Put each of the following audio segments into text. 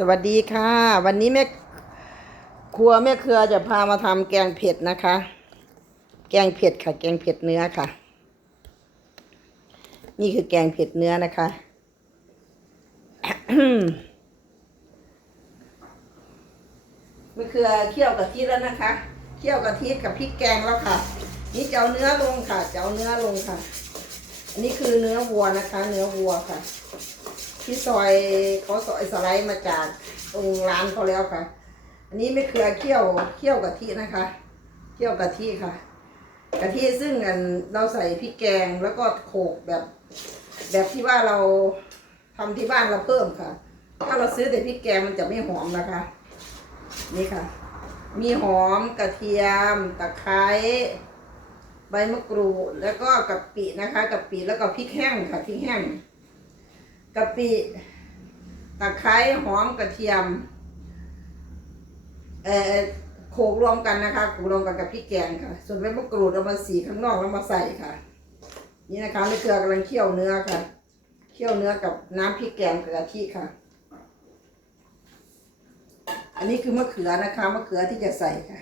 สวัสดีค่ะ วันนี้แม่ครัวแม่เครือจะพามาทำแกงเผ็ดนะคะ แกงเผ็ดค่ะ แกงเผ็ดเนื้อค่ะ นี่คือแกงเผ็ดเนื้อนะคะ แม่เครือเคี่ยวกะทิแล้วนะคะเคี่ยวกะทิกับพริกแกงแล้วค่ะ นี่จะเอาเนื้อลงค่ะจะเอาเนื้อลงค่ะ อันนี้คือเนื้อวัวนะคะ เนื้อวัวค่ะ ที่ซอยเขาซอยสไลด์มาจากตรงร้านเขาแล้วค่ะ อันนี้ไม่เคือเคี่ยวเคี่ยวกะทินะคะเคี่ยวกะทิค่ะกะทิซึ่งอันเราใส่พริกแกงแล้วก็โขกแบบ แบบที่ว่าเราทำที่บ้านเราเพิ่มค่ะ ถ้าเราซื้อแต่พริกแกงมันจะไม่หอมนะคะ นี่ค่ะ มีหอมกระเทียมตะไคร้ใบมะกรูดแล้วก็กะปินะคะกะปิแล้วก็พริกแห้งค่ะพริกแห้ง กะปิตะไคร้หอมกระเทียม เอ่อโขลกรวมกันนะคะโขลกรวมกันกับพริกแกงค่ะ ส่วนใบมะกรูดเอามาสีข้างนอกแล้วมาใส่ค่ะ นี่นะคะนี่เกลือกำลังเคี่ยวเนื้อค่ะ เคี่ยวเนื้อกับน้ำพริกแกงกับกะทิค่ะ อันนี้คือมะเขือนะคะมะเขือที่จะใส่ค่ะ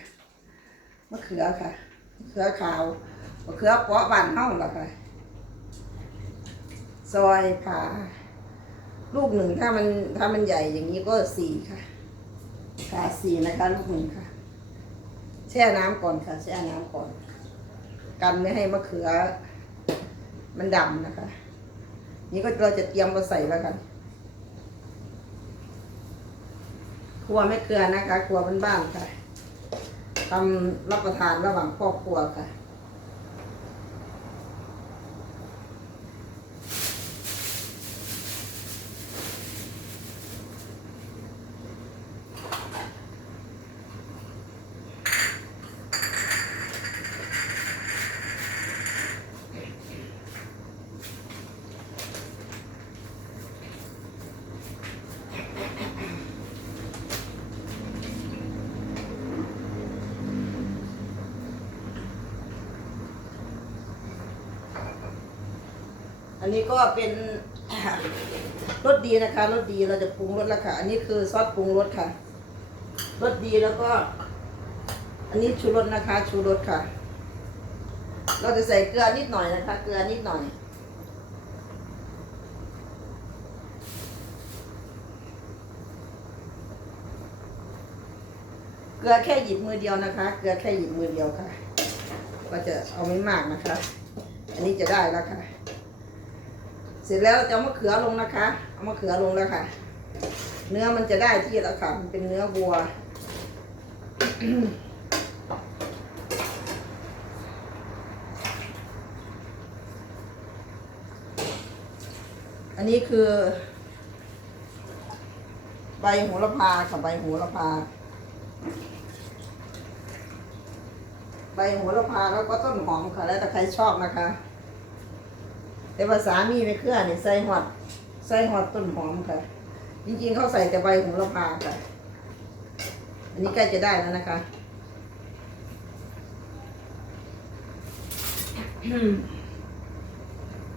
มะเขือค่ะมะเขือขาวมะเขือเปาะบานเฮ้าแล้วค่ะ ซอยผ่า ลูกหนึ่งถ้ามันถ้ามันใหญ่อย่างนี้ก็สี่ค่ะผ่าสี่นะคะ ลูกหนึ่งค่ะ แช่น้ำก่อนค่ะ แช่น้ำก่อน กันไม่ให้มะเขือ มันดำนะคะ นี่ก็เราจะเตรียมมาใส่แล้วกันครัวไม่เกลือนะคะ ครัวบ้านๆค่ะทำรับประทานระหว่างครอบครัวค่ะ อันนี้ก็เป็นรสดีนะคะรสดีเราจะปรุงรสล้วค่ะ อันนี้คือซอสปรุงรสค่ะรสดีแล้วก็ อันนี้ชูรสนะคะ ชูรสค่ะ เราจะใส่เกลือนิดหน่อยนะคะ เกลือนิดหน่อยเกลือแค่หยิบมือเดียวนะคะ เกลือแค่หยิบมือเดียวค่ะ ก็จะเอาไม่มากนะคะ อันนี้จะได้แล้วค่ะ เสร็จแล้วเราจะเอามะเขือลงนะคะ เอามะเขือลงแล้วค่ะ เนื้อมันจะได้ที่แล้วค่ะ มันเป็นเนื้อวัว อันนี้คือ ใบโหระพาค่ะใบโหระพา ใบโหระพาแล้วก็ต้นหอมค่ะ แล้วแต่ใครชอบนะคะ แต่ภาษามีไม่เครื่อนี่ใส่หอดใส่หอดต้นหอมค่ะ จริงๆเขาใส่แต่ใบโหระพาค่ะ อันนี้ใกล้จะได้แล้วนะคะ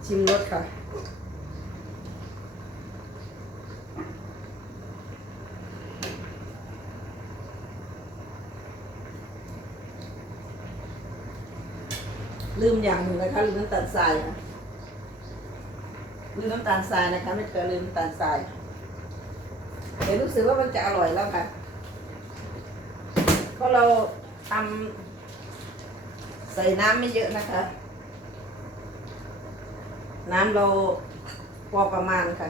ชิมรสค่ะลืมอย่างหนึ่งนะคะลืมน้ำตาลทรายค่ะ ลืมน้ำตาลทรายนะคะไม่เคยลืมน้ำตาลทรายเดี๋ยวรู้สึกว่ามันจะอร่อยแล้วค่ะเพราะเราทำใส่น้ำไม่เยอะนะคะ น้ำเราพอประมาณค่ะ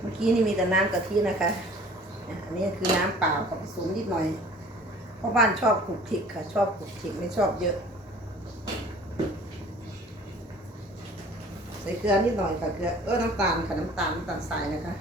เมื่อกี้นี่มีแต่น้ำกะทินะคะอันนี้คือน้ำเปล่ากับผสมนิดหน่อย เพราะบ้านชอบขลุกขลิกค่ะ ชอบขลุกขลิกไม่ชอบเยอะ ใส่เกลือนิดหน่อยค่ะเกลือเออน้ำตาลค่ะน้ำตาลน้ำตาลทรายนะคะ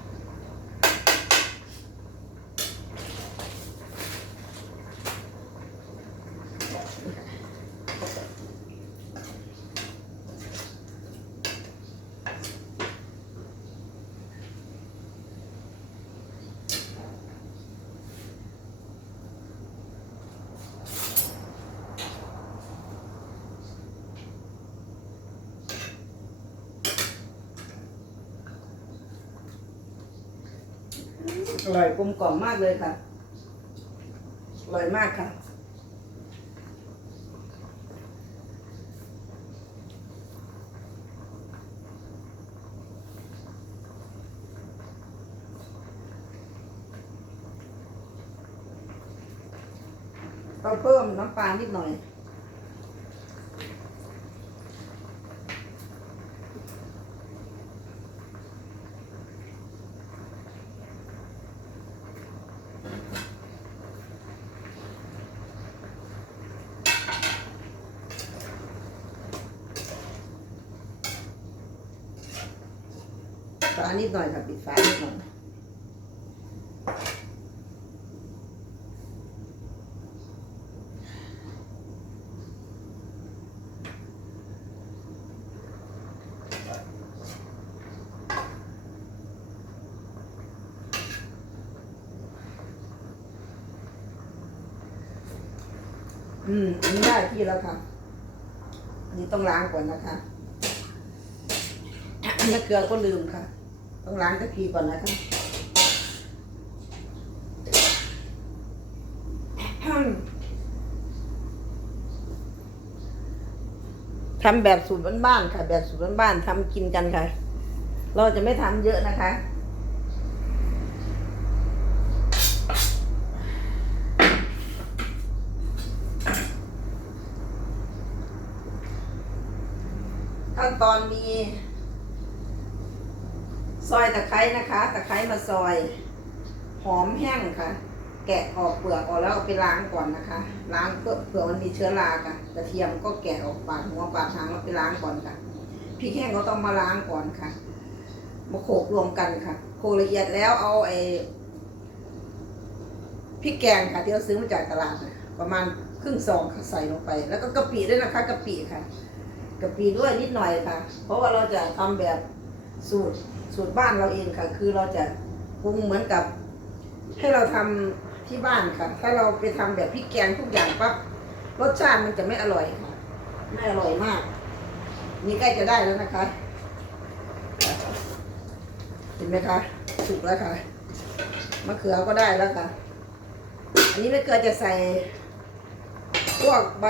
อร่อยกลมกล่อมมากเลยค่ะ อร่อยมากค่ะเราเพิ่มน้ำปลานิดหน่อย ฝานิดหน่อยค่ะปิดฝานิดหน่อยอืมอันนี้ได้ที่แล้วค่ะ อันนี้ต้องล้างก่อนนะคะอันนี้เกลือก็ลืมค่ะ ต้องล้างตะพีก่อนนะคะทำแบบสูตรบ้านๆค่ะ แบบสูตรบ้านๆทำกินกันค่ะ เราจะไม่ทำเยอะนะคะขั้นตอนมี อยตะไคร้นะคะ ตะไคร้มาซอย หอมแห้งค่ะ แกะออกเปลือกออกแล้วเอาไปล้างก่อนนะคะ ล้างเพื่อเผื่อมันมีเชื้อราค่ะกระเทียมก็แกะออกปาดหัวปาดหางแล้วไปล้างก่อนค่ะพริกแห้งก็ต้องมาล้างก่อนค่ะ มาโขลกรวมกันค่ะ โขลกละเอียดแล้วเอาไอ้พริกแกงค่ะที่เราซื้อมาจากตลาดนะประมาณครึ่งซองค่ะใส่ลงไป แล้วก็กะปิด้วยนะคะกะปิค่ะกะปิด้วยนิดหน่อยค่ะ เพราะว่าเราจะทำแบบสูตร สูตรบ้านเราเองค่ะ คือเราจะปรุงเหมือนกับ ให้เราทำที่บ้านค่ะ ถ้าเราไปทำแบบพริกแกงทุกอย่างปั๊บรสชาติมันจะไม่อร่อยค่ะไม่อร่อยมาก นี่ใกล้จะได้แล้วนะคะ เห็นไหมคะสุกแล้วค่ะมะเขือก็ได้แล้วค่ะ อันนี้ม่เกลือจะใส่พวกใบ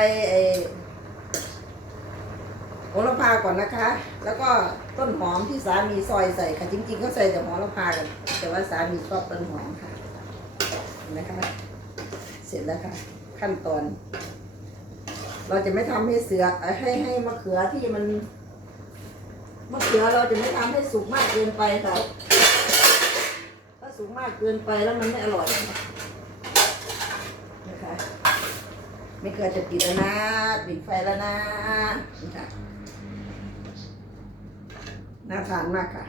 โหระพาก่อนนะคะ แล้วก็ต้นหอมที่สามีซอยใส่ค่ะ จริงๆก็ใส่แต่โหระพากัน แต่ว่าสามีชอบต้นหอมค่ะนไหมคะ เสร็จแล้วค่ะ ขั้นตอน เราจะไม่ทำให้เสือให้ให้มะเขือที่มันมะเขือเราจะไม่ทำให้สุกมากเกินไปค่ะถ้าสุกมากเกินไปแล้วมันไม่อร่อยนะคะไม่เกิดจะปิดแล้วนะปิดไฟแล้วนะนี่ค่ะ น่าทานมากค่ะ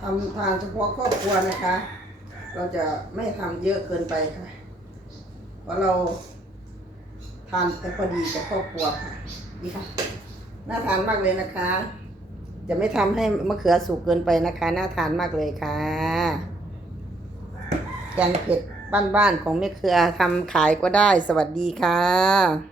ทำทานเฉพาะครอบครัวนะคะ เราจะไม่ทำเยอะเกินไปค่ะ เพราะเราทานแต่พอดีกับครอบครัวค่ะนี่ค่ะ น่าทานมากเลยนะคะ จะไม่ทำให้มะเขือสุกเกินไปนะคะ น่าทานมากเลยค่ะ แกงเผ็ดบ้านๆของแม่เครือทำขายก็ได้ สวัสดีค่ะ